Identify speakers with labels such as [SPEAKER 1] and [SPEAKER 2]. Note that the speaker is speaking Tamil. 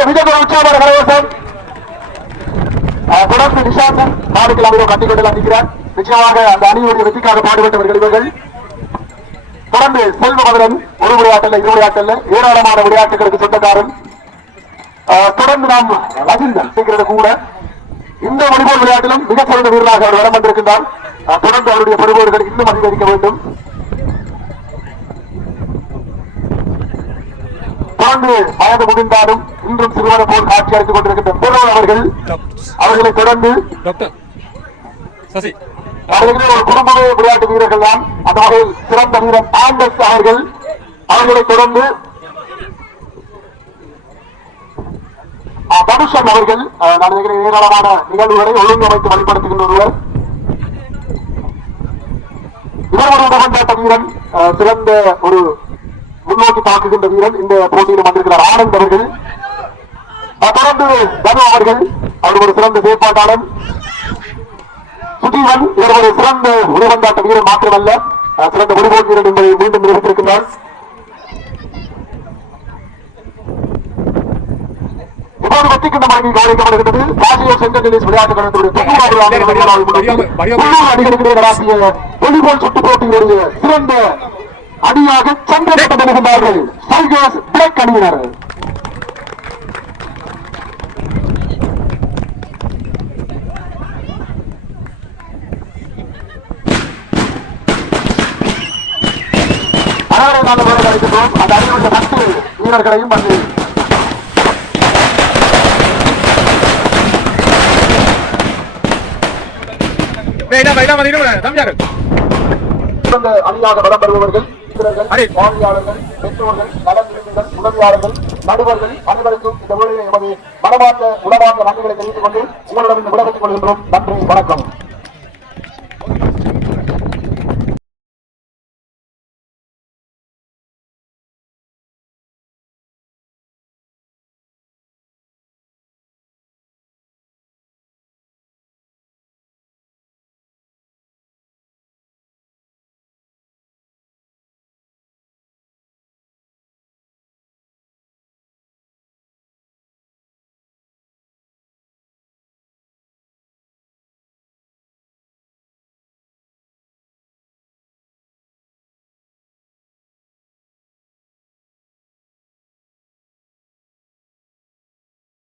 [SPEAKER 1] அவர்களுக்கு மிக கரகோஷம் தொடர்ந்து நிஷாந்தன் நாடுகள் அவர்கள் கண்டிக்கொண்டு நிற்கிறார் நிச்சயமாக அந்த அணியுடைய வெற்றிக்காக பாடுபட்டவர்கள் இவர்கள். தொடர்ந்து செல்வகவரன் ஒரு விளையாட்டல்ல இரு விளையாட்டல்ல ஏராளமான விளையாட்டுகளுக்கு சொந்தக்காரன். தொடர்ந்து நாம் ரஜிந்தன் கூட இந்த வாலிபால் விளையாட்டிலும் மிக சிறந்த வீரராக அவர் வரம் வந்திருக்கின்றார். தொடர்ந்து அவருடைய பெறுபவர்கள் இன்னும் அதிகரிக்க வேண்டும். தொடர்ந்து வயது முடிந்தாலும் இன்றும் சிறுவனை போல் காட்சி அளித்துக் கொண்டிருக்கின்ற பெருமாள் அவர்கள் அவர்களை தொடர்ந்து அவர்களே ஒரு குடும்பமே விளையாட்டு வீரர்கள் தான். அந்த வகையில் சிறந்த வீரர் ஆண்டஸ் அவர்கள் அவர்களை தொடர்ந்து தனுஷன் அவர்கள் நான் ஏராளமான நிகழ்வுகளை ஒழுங்கமைத்து வழிபடுத்துகின்ற ஒருவர். இவர் ஒரு வீரன் சிறந்த ஒரு முன்னோக்கி தாக்குகின்ற வீரன். இந்த போட்டியில் வந்திருக்கிறார். ஆனந்த் அவர்கள். தொடர்ந்து தனு அவர்கள் அவர் ஒரு சிறந்த செயற்பாட்டாளர் சுஜீவன் இவர் ஒரு சிறந்த உருவந்தாட்ட வீரர் மாத்திரமல்ல சிறந்த ஒருபோல் வீரர் என்பதை மீண்டும் நிரூபித்திருக்கிறார். இப்போது வெற்றிக்கின்ற மனைவி கவனிக்கப்படுகின்றது காசியோ சென்ட்ரல் டென்னிஸ் விளையாட்டு நடாத்திய வாலிபால் சுற்று போட்டியினுடைய சிறந்த அணியாக சைகர்ஸ் பிளாக் அணியினர். அனாரை நாங்கள் வரை அழைக்கின்றோம் அந்த அணியுடைய பத்து வீரர்களையும் வந்து அணியாக வலம் வருபவர்கள். வாடிக்கையாளர்கள் பெற்றோர்கள் நலன் உதவியாளர்கள் நடுவர்கள் அனைவருக்கும் இந்த வேளையில் எமது மனமார்ந்த உளமார்ந்த நன்றிகளை தெரிவித்துக் கொண்டு உங்களிடம் இந்த விளக்கத்துக் கொள்கின்றோம். நன்றி வணக்கம்.